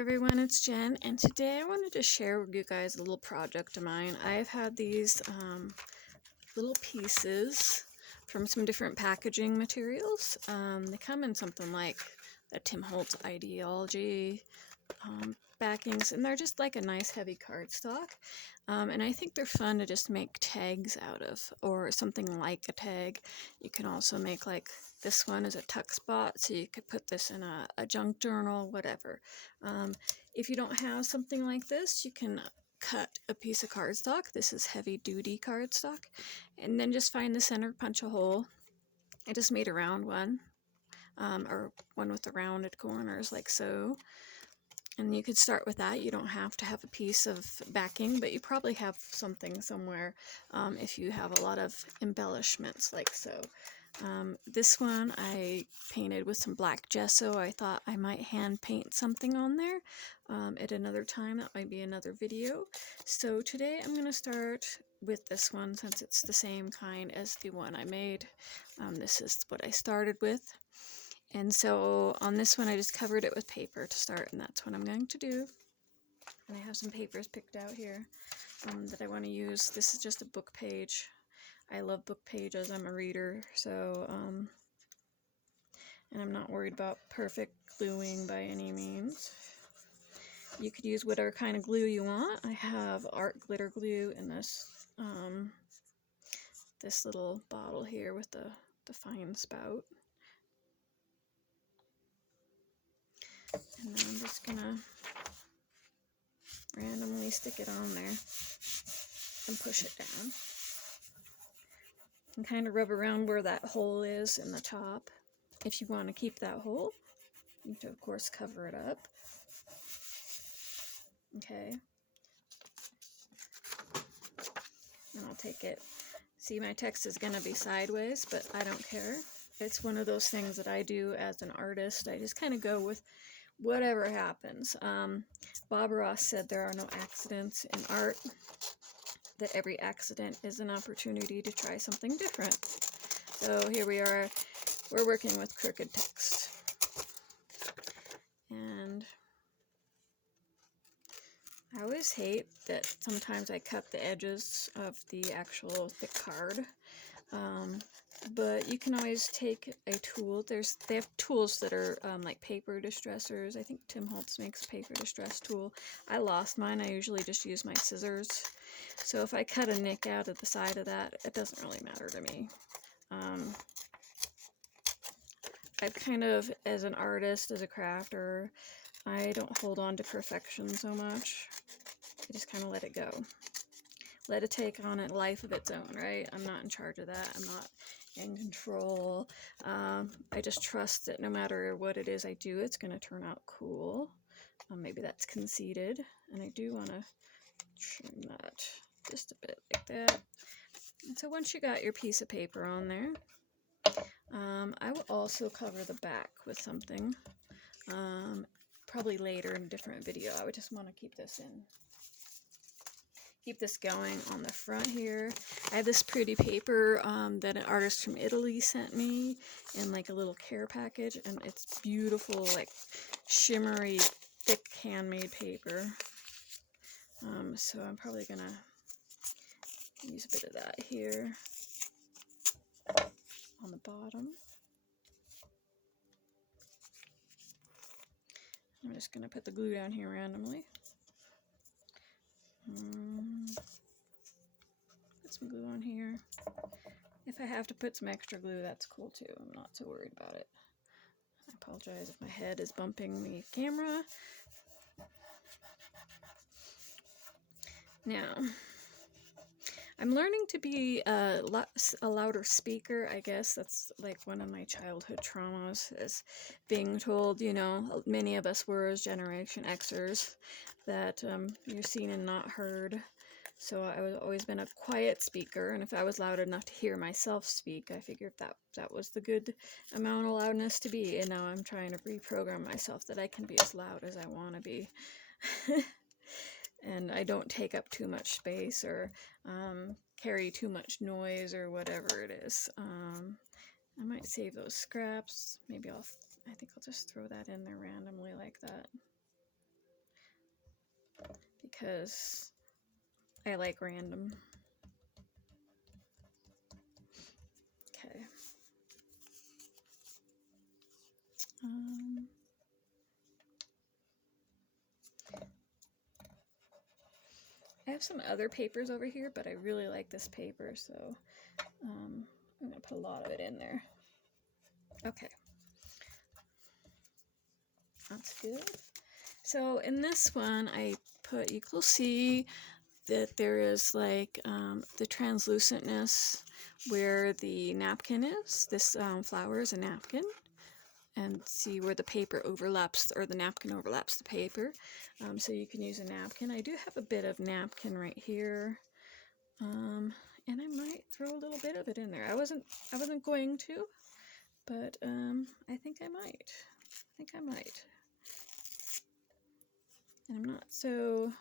Everyone, it's Jen, and today I wanted to share with you guys a little project of mine. I've had these little pieces from some different packaging materials. They come in something like the Tim Holtz ideology backings, and they're just like a nice heavy cardstock. And I think they're fun to just make tags out of, or something like a tag. You can also make, like, this one is a tuck spot, so you could put this in a junk journal, whatever. If you don't have something like this, you can cut a piece of cardstock. This is heavy duty cardstock, and then just find the center, punch a hole. I just made a round one, or one with the rounded corners like so. And you could start with that. You don't have to have a piece of backing, but you probably have something somewhere if you have a lot of embellishments like so. This one I painted with some black gesso. I thought I might hand paint something on there at another time. That might be another video. So today I'm going to start with this one since it's the same kind as the one I made. This is what I started with. And so on this one I just covered it with paper to start, and that's what I'm going to do. And I have some papers picked out here that I want to use. This is just a book page. I love book pages. I'm a reader, so and I'm not worried about perfect gluing by any means. You could use whatever kind of glue you want. I have art glitter glue in this this little bottle here with the fine spout. And then I'm just gonna randomly stick it on there and push it down. And kind of rub around where that hole is in the top. If you want to keep that hole, you have to, of course, cover it up. Okay. And I'll take it. See, my text is going to be sideways, but I don't care. It's one of those things that I do as an artist. I just kind of go with whatever happens. Bob Ross said there are no accidents in art, that every accident is an opportunity to try something different. So here we are, we're working with crooked text. And I always hate that sometimes I cut the edges of the actual thick card. But you can always take a tool. They have tools that are like paper distressors. I think Tim Holtz makes a paper distress tool. I lost mine. I usually just use my scissors. So if I cut a nick out of the side of that, it doesn't really matter to me. I've kind of, as an artist, as a crafter, I don't hold on to perfection so much. I just kind of let it go. Let it take on a life of its own, right? I'm not in charge of that. I'm not in control. I just trust that no matter what it is I do, it's going to turn out cool. Maybe that's conceited, and I do want to trim that just a bit like that. And so once you got your piece of paper on there, I will also cover the back with something, probably later in a different video. I would just want to keep this going on the front here. I have this pretty paper that an artist from Italy sent me in like a little care package, and it's beautiful, like shimmery, thick handmade paper. So I'm probably gonna use a bit of that here on the bottom. I'm just gonna put the glue down here randomly. Put some glue on here. If I have to put some extra glue, that's cool too. I'm not so worried about it. I apologize if my head is bumping the camera. Now, I'm learning to be a louder speaker, I guess. That's like one of my childhood traumas, is being told, you know, many of us were as Generation Xers, that you're seen and not heard. So I've always been a quiet speaker, and if I was loud enough to hear myself speak, I figured that was the good amount of loudness to be. And now I'm trying to reprogram myself that I can be as loud as I want to be. And I don't take up too much space or carry too much noise or whatever it is. I might save those scraps. Maybe I think I'll just throw that in there randomly like that. because I like random. Okay. I have some other papers over here, but I really like this paper, so I'm going to put a lot of it in there. Okay. That's good. So in this one, I put, you can see that there is like the translucentness where the napkin is. This flower is a napkin. And see where the paper overlaps, or the napkin overlaps the paper. So you can use a napkin. I do have a bit of napkin right here. And I might throw a little bit of it in there. I wasn't going to, but I think I might. And I'm not so,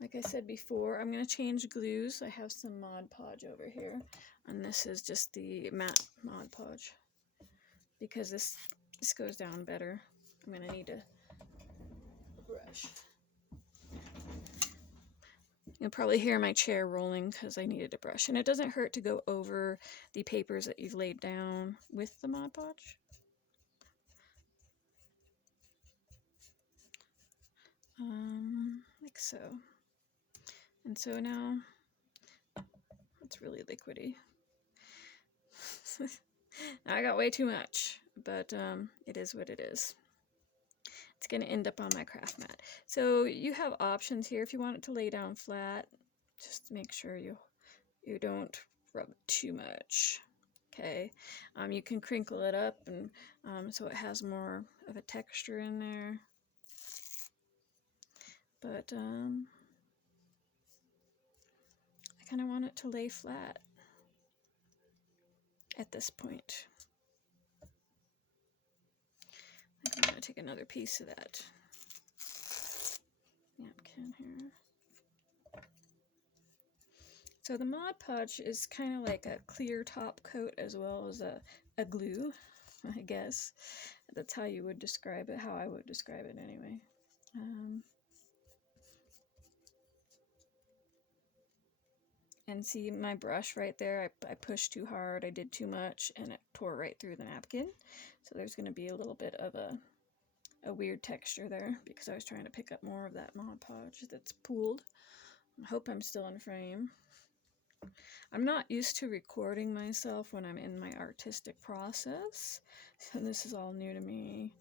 like I said before, I'm going to change glues. I have some Mod Podge over here, and this is just the matte Mod Podge, because this goes down better. I'm going to need a brush. You'll probably hear my chair rolling because I needed a brush, and it doesn't hurt to go over the papers that you've laid down with the Mod Podge. Like so. And so now it's really liquidy. Now I got way too much, but it is what it is. It's going to end up on my craft mat. So you have options here if you want it to lay down flat. Just make sure you don't rub too much. Okay, you can crinkle it up and so it has more of a texture in there. But I kind of want it to lay flat at this point. I think I'm going to take another piece of that napkin here. So the Mod Podge is kind of like a clear top coat as well as a glue, I guess. That's how you would describe it, how I would describe it anyway. And see my brush right there, I pushed too hard, I did too much, and it tore right through the napkin. So there's going to be a little bit of a weird texture there because I was trying to pick up more of that Mod Podge that's pooled. I hope I'm still in frame. I'm not used to recording myself when I'm in my artistic process, so this is all new to me.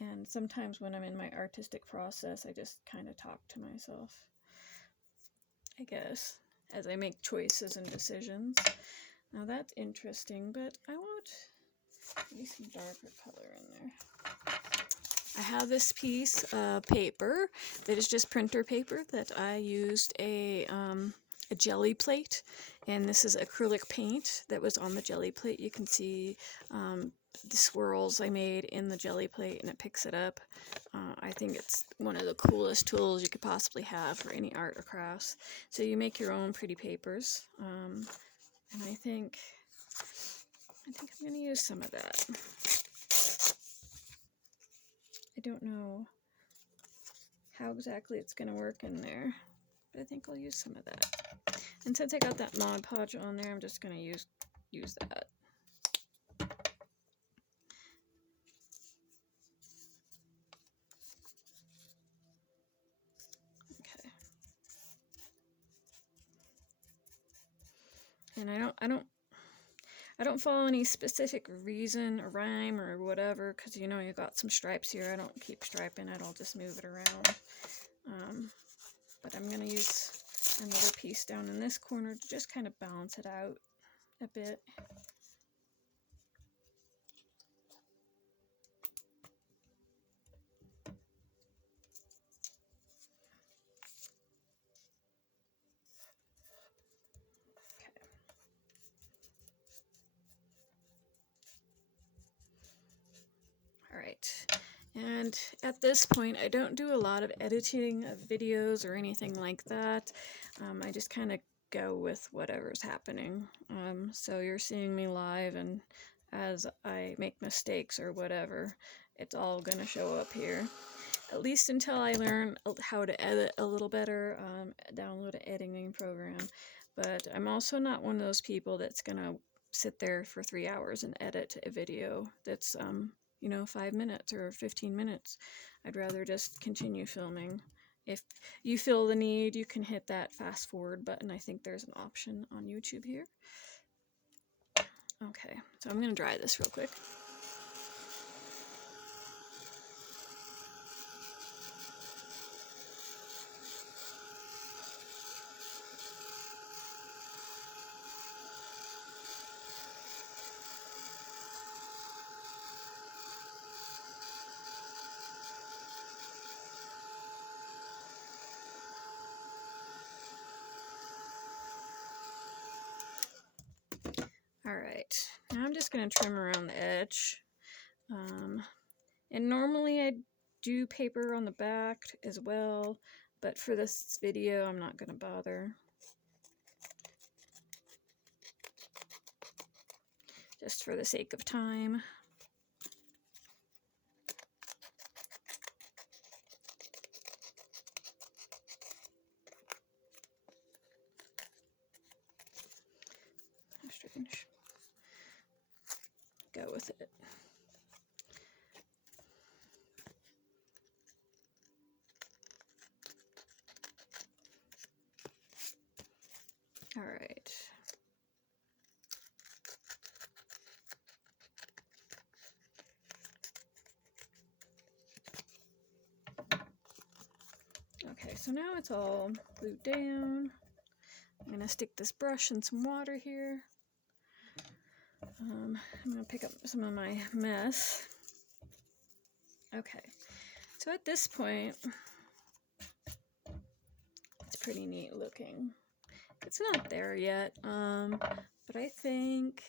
And sometimes when I'm in my artistic process, I just kind of talk to myself, I guess, as I make choices and decisions. Now that's interesting, but I want maybe some darker color in there. I have this piece of paper that is just printer paper that I used a jelly plate, and this is acrylic paint that was on the jelly plate. You can see the swirls I made in the jelly plate, and it picks it up. I think it's one of the coolest tools you could possibly have for any art or crafts. So you make your own pretty papers, and I think I'm going to use some of that. I don't know how exactly it's going to work in there, but I think I'll use some of that. And since I got that Mod Podge on there, I'm just going to use that. Okay. And I don't follow any specific reason or rhyme or whatever, because you know you got some stripes here. I don't keep striping it, I'll just move it around. But I'm going to use another piece down in this corner to just kind of balance it out a bit. Alright, and at this point I don't do a lot of editing of videos or anything like that. I just kind of go with whatever's happening. So you're seeing me live, and as I make mistakes or whatever, it's all going to show up here. at least until I learn how to edit a little better, download an editing program. But I'm also not one of those people that's gonna sit there for 3 hours and edit a video that's 5 minutes or 15 minutes. I'd rather just continue filming. If you feel the need, you can hit that fast forward button. I think there's an option on YouTube here. Okay, so I'm gonna dry this real quick. Alright, now I'm just going to trim around the edge. And normally I do paper on the back as well, but for this video I'm not going to bother. Just for the sake of time. Strange. Go with it. All right. Okay, so now it's all glued down. I'm gonna stick this brush in some water here. I'm gonna pick up some of my mess. Okay, so at this point, it's pretty neat looking. It's not there yet, but I think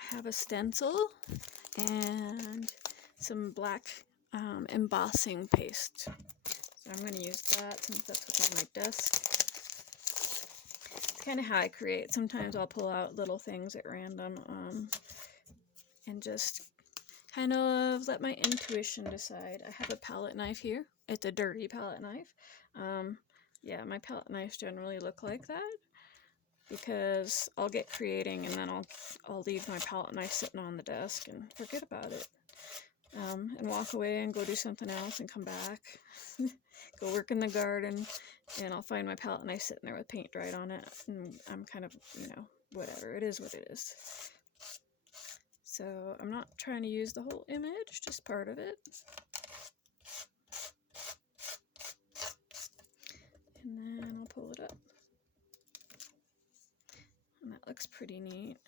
I have a stencil and some black embossing paste. So I'm going to use that since that's what's on my desk. It's kind of how I create. Sometimes I'll pull out little things at random and just kind of let my intuition decide. I have a palette knife here. It's a dirty palette knife. Yeah, my palette knives generally look like that because I'll get creating and then I'll leave my palette knife sitting on the desk and forget about it. And walk away and go do something else and come back. Go work in the garden and I'll find my palette knife sitting there with paint dried on it. And I'm kind of, whatever. It is what it is. So I'm not trying to use the whole image, just part of it. And then I'll pull it up. And that looks pretty neat.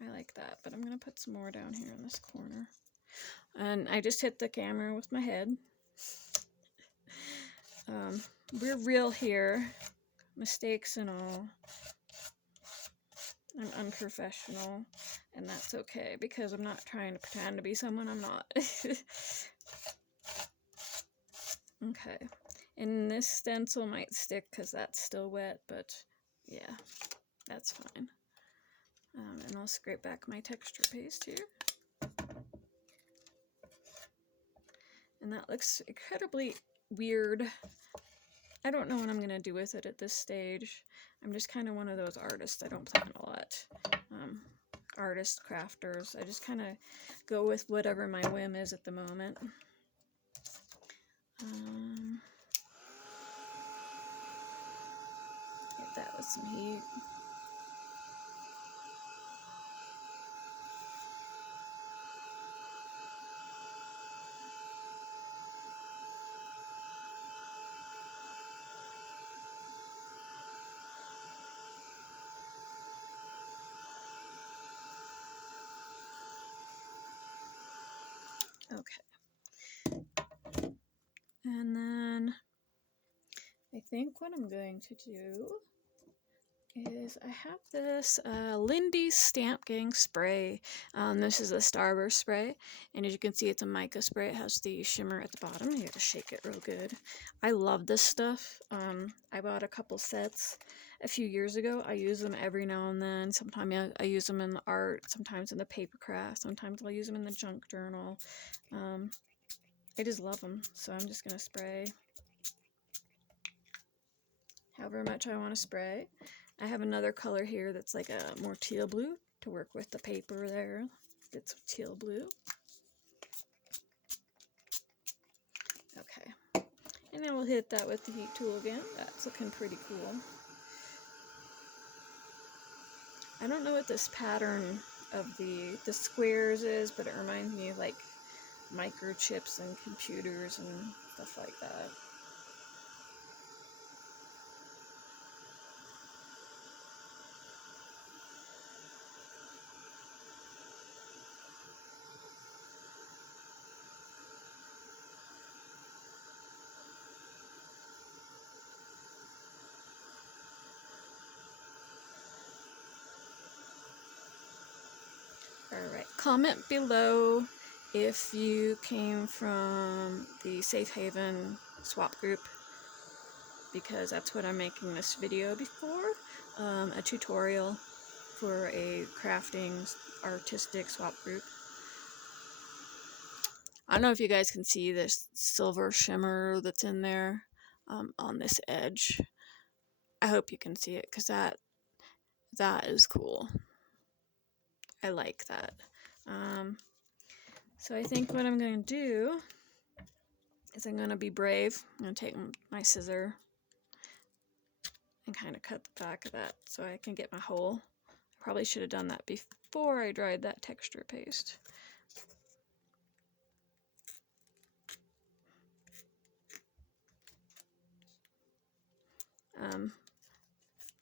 I like that, but I'm going to put some more down here in this corner. And I just hit the camera with my head. We're real here. Mistakes and all. I'm unprofessional, and that's okay, because I'm not trying to pretend to be someone I'm not. Okay. And this stencil might stick because that's still wet, but yeah, that's fine. And I'll scrape back my texture paste here. And that looks incredibly weird. I don't know what I'm going to do with it at this stage. I'm just kind of one of those artists. I don't plan a lot. Artist, crafters. I just kind of go with whatever my whim is at the moment. Get that with some heat. Okay. And then I think what I'm going to do is I have this Lindy's Stamp Gang spray. This is a Starburst spray, and as you can see, it's a mica spray. It has the shimmer at the bottom. You have to shake it real good. I love this stuff. I bought a couple sets a few years ago. I use them every now and then. Sometimes I use them in the art, sometimes in the paper craft, sometimes I'll use them in the junk journal. I just love them. So I'm just going to spray however much I want to spray. I have another color here that's like a more teal blue to work with the paper there. It's teal blue. Okay. And then we'll hit that with the heat tool again. That's looking pretty cool. I don't know what this pattern of the squares is, but it reminds me of like microchips and computers and stuff like that. Alright, comment below if you came from the Safe Haven swap group, because that's what I'm making this video before, a tutorial for a crafting artistic swap group. I don't know if you guys can see this silver shimmer that's in there on this edge. I hope you can see it, because that is cool. I like that. So I think what I'm going to do is I'm going to be brave. I'm going to take my scissor and kind of cut the back of that so I can get my hole. I probably should have done that before I dried that texture paste.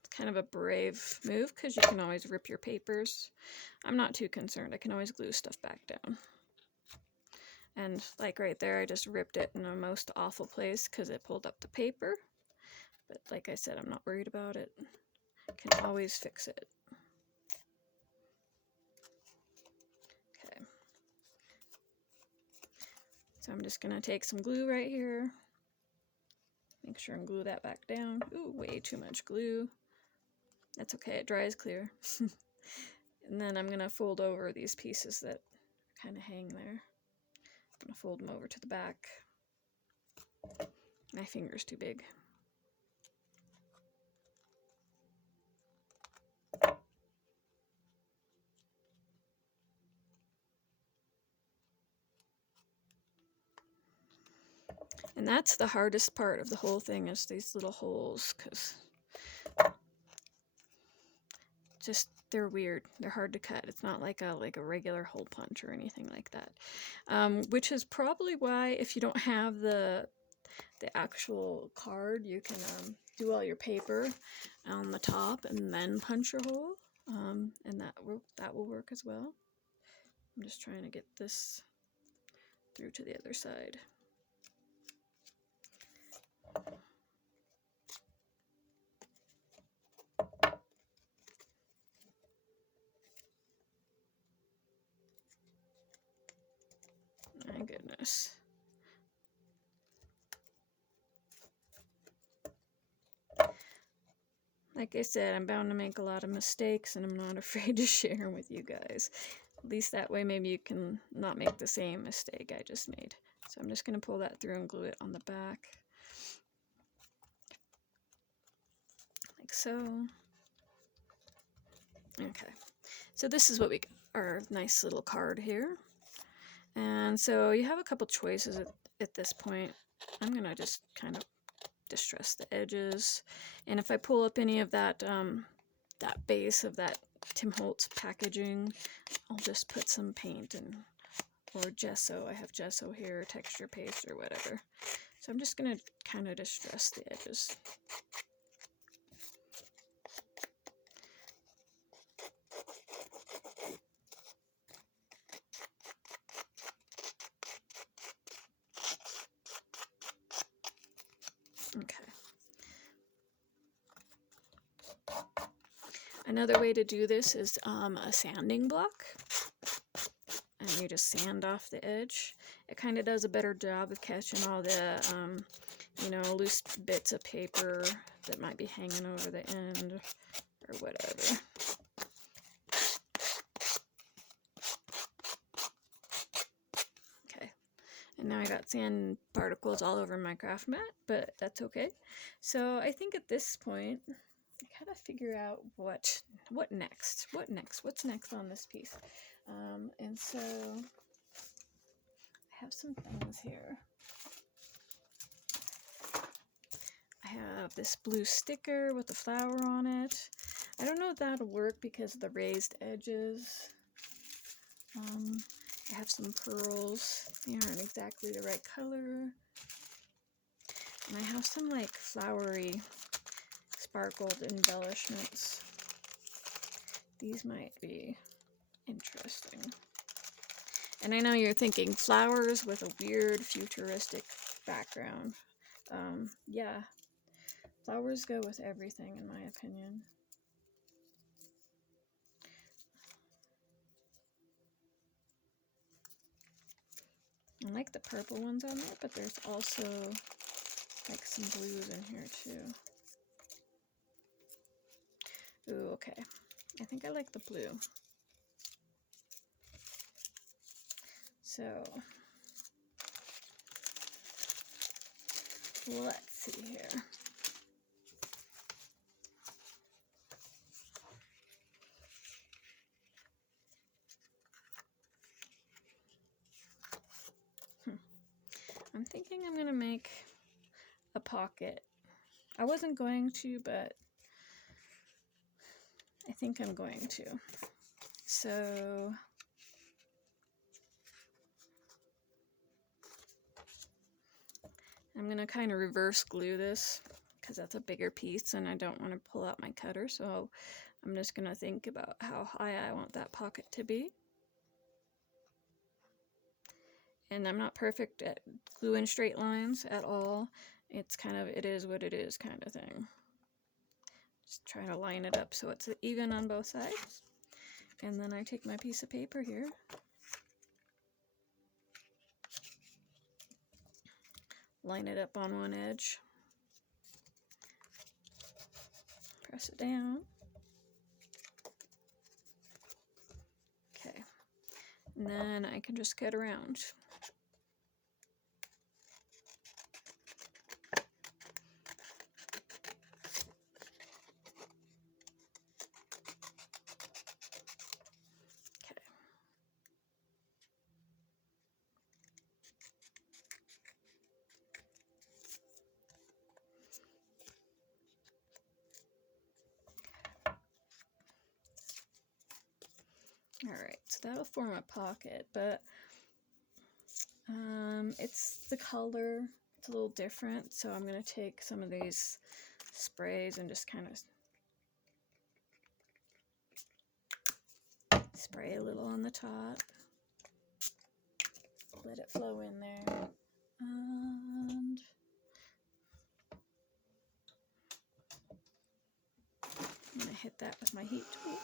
It's kind of a brave move because you can always rip your papers. I'm not too concerned. I can always glue stuff back down. And like right there, I just ripped it in a most awful place because it pulled up the paper. But like I said, I'm not worried about it. I can always fix it. Okay. So I'm just going to take some glue right here. Make sure and glue that back down. Ooh, way too much glue. That's okay, it dries clear. And then I'm going to fold over these pieces that kind of hang there. I'm going to fold them over to the back. My finger's too big. And that's the hardest part of the whole thing, is these little holes, because just they're weird. They're hard to cut. It's not like a regular hole punch or anything like that. Which is probably why, if you don't have the actual card, you can do all your paper on the top and then punch your hole, and that will work as well. I'm just trying to get this through to the other side. My goodness. Like I said, I'm bound to make a lot of mistakes, and I'm not afraid to share them with you guys. At least that way maybe you can not make the same mistake I just made. So I'm just going to pull that through and glue it on the back. Like so. Okay. So this is what we got, our nice little card here. And so you have a couple choices at this point. I'm going to just kind of distress the edges. And if I pull up any of that that base of that Tim Holtz packaging, I'll just put some paint or gesso. I have gesso here, texture paste, or whatever. So I'm just going to kind of distress the edges. Okay. Another way to do this is a sanding block. And you just sand off the edge. It kind of does a better job of catching all the, you know, loose bits of paper that might be hanging over the end or whatever. Okay. And now I got sand particles all over my craft mat, but that's okay. So I think at this point, I gotta figure out what next. What's next on this piece? And so I have some things here. I have this blue sticker with a flower on it. I don't know if that'll work because of the raised edges. I have some pearls. They aren't exactly the right color. And I have some like flowery sparkled embellishments. These might be interesting. And I know you're thinking flowers with a weird futuristic background. Yeah, flowers go with everything in my opinion. I like the purple ones on there, but there's also like some blues in here too. Ooh, okay. I think I like the blue. So, let's see here. I'm thinking I'm gonna make a pocket. I wasn't going to, but I think I'm going to. So I'm gonna kind of reverse glue this because that's a bigger piece and I don't want to pull out my cutter. So I'm just gonna think about how high I want that pocket to be. And I'm not perfect at gluing straight lines at all. It's kind of, it is what it is kind of thing. Just try to line it up so it's even on both sides. And then I take my piece of paper here. Line it up on one edge. Press it down. Okay. And then I can just cut around. Alright, so that'll form a pocket, but it's the color, it's a little different, so I'm going to take some of these sprays and just kind of spray a little on the top, let it flow in there, and I'm going to hit that with my heat tool.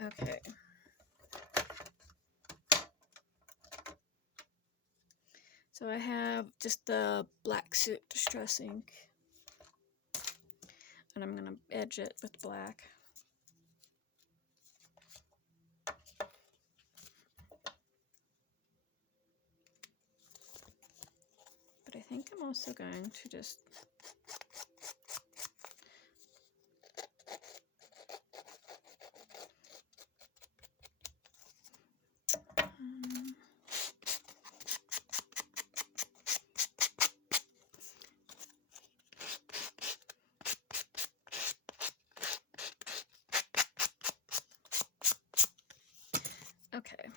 Okay. So I have just the black soot distress ink, and I'm going to edge it with black. But I think I'm also going to just okay.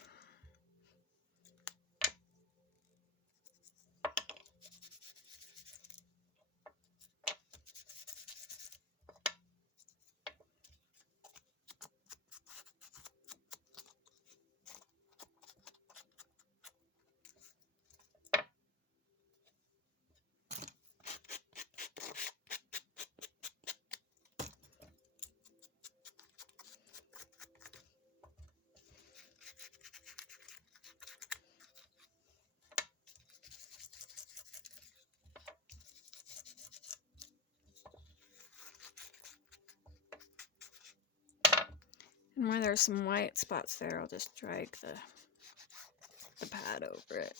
And where there's some white spots there, I'll just drag the pad over it.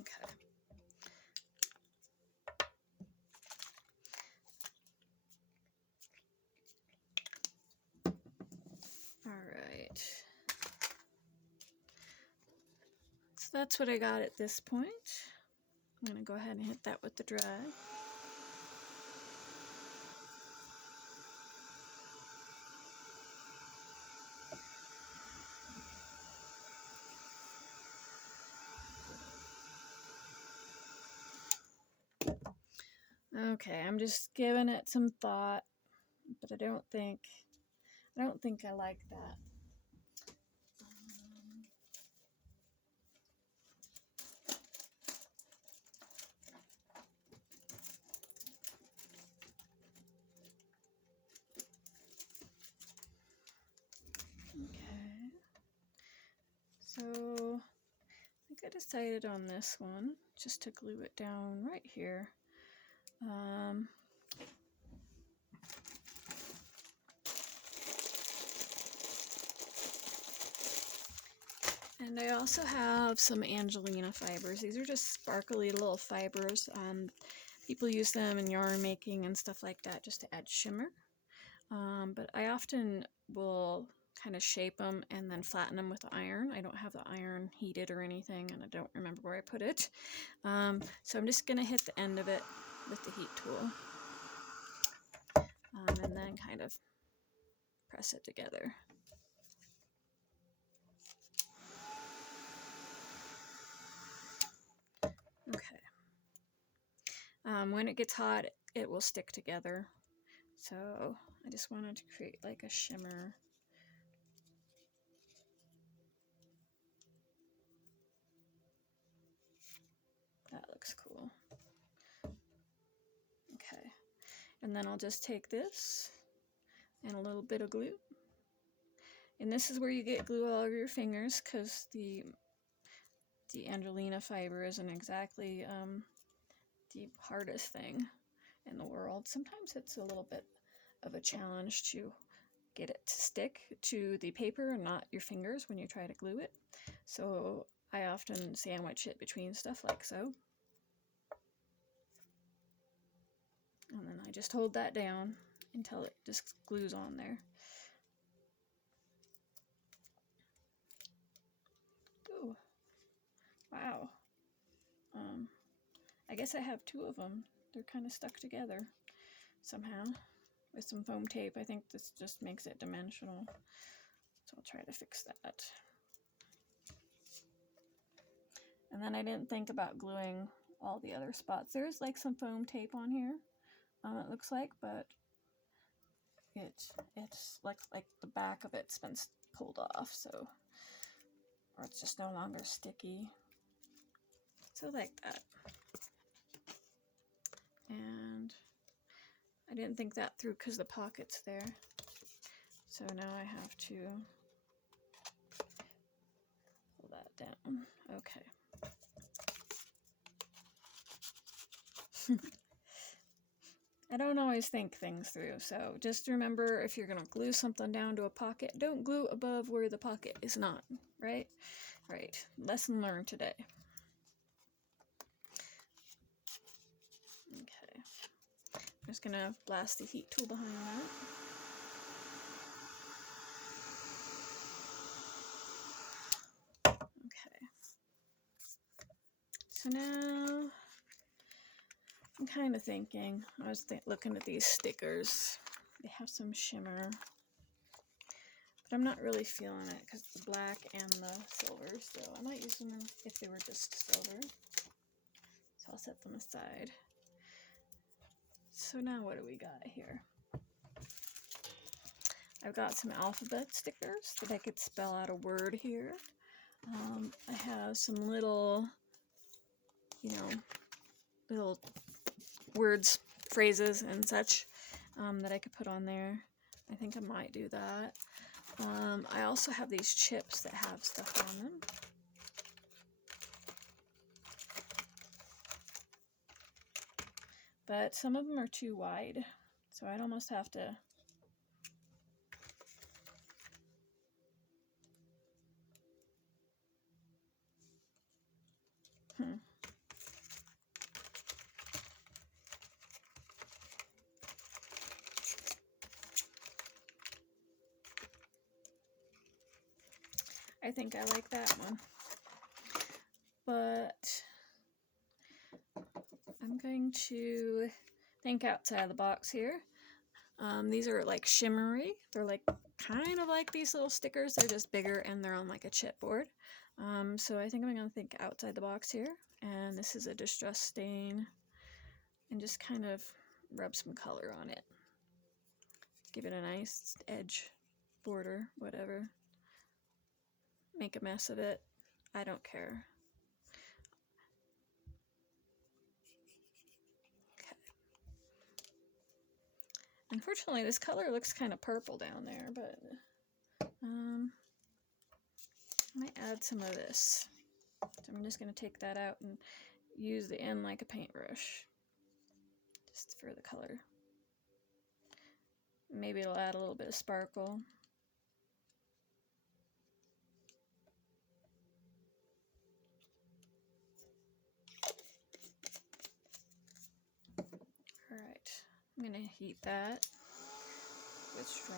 Okay. All right. So that's what I got at this point. I'm going to go ahead and hit that with the drag. Okay, I'm just giving it some thought, but I don't think I like that. Okay. So I think I decided on this one, just to glue it down right here. And I also have some Angelina fibers. These are just sparkly little fibers. People use them in yarn making and stuff like that just to add shimmer. But I often will kind of shape them and then flatten them with the iron. I don't have the iron heated or anything, and I don't remember where I put it. So I'm just going to hit the end of it with the heat tool. And then kind of press it together. Okay. When it gets hot, it will stick together. So I just wanted to create like a shimmer. That looks cool. Okay. And then I'll just take this and a little bit of glue. And this is where you get glue all over your fingers, because the Angelina fiber isn't exactly the hardest thing in the world. Sometimes it's a little bit of a challenge to get it to stick to the paper and not your fingers when you try to glue it. So I often sandwich it between stuff like so. And then I just hold that down until it just glues on there. Ooh, wow. I guess I have two of them. They're kind of stuck together somehow with some foam tape. I think this just makes it dimensional. So I'll try to fix that. And then I didn't think about gluing all the other spots. There's like some foam tape on here, it looks like, but it's like the back of it's been pulled off, so, or it's just no longer sticky. So like that. And I didn't think that through because the pocket's there. So now I have to pull that down. Okay. I don't always think things through, so just remember, if you're going to glue something down to a pocket, don't glue above where the pocket is not, right? Right. Lesson learned today. Okay. I'm just going to blast the heat tool behind that. Okay. So now I'm kind of thinking, I was looking at these stickers. They have some shimmer, but I'm not really feeling it because the black and the silver, so I might use them if they were just silver. So I'll set them aside. So now what do we got here? I've got some alphabet stickers that I could spell out a word here. I have some little, little words, phrases, and such that I could put on there. I think I might do that. I also have these chips that have stuff on them. but some of them are too wide, so I'd almost have to I think I like that one. But I'm going to think outside the box here. These are like shimmery. They're like kind of like these little stickers. They're just bigger and they're on like a chipboard. So I think I'm going to think outside the box here. And this is a distress stain. And just kind of rub some color on it. Give it a nice edge, border, whatever. Make a mess of it. I don't care. Okay. Unfortunately, this color looks kind of purple down there, but I might add some of this. So I'm just going to take that out and use the end like a paintbrush, just for the color. Maybe it'll add a little bit of sparkle. Alright, I'm going to heat that. It's dry.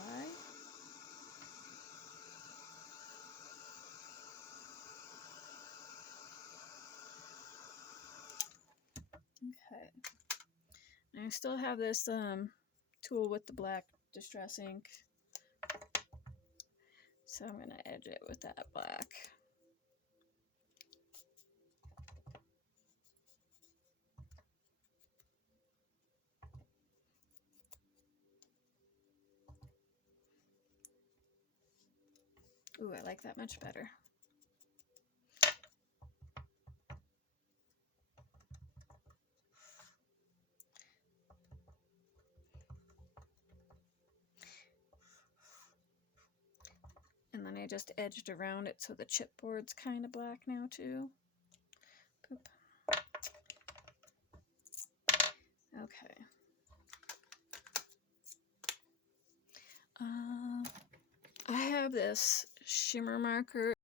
Okay. And I still have this tool with the black distress ink. So I'm going to edge it with that black. Ooh, I like that much better. And then I just edged around it so the chipboard's kind of black now too. Boop. Okay. I have this shimmer marker.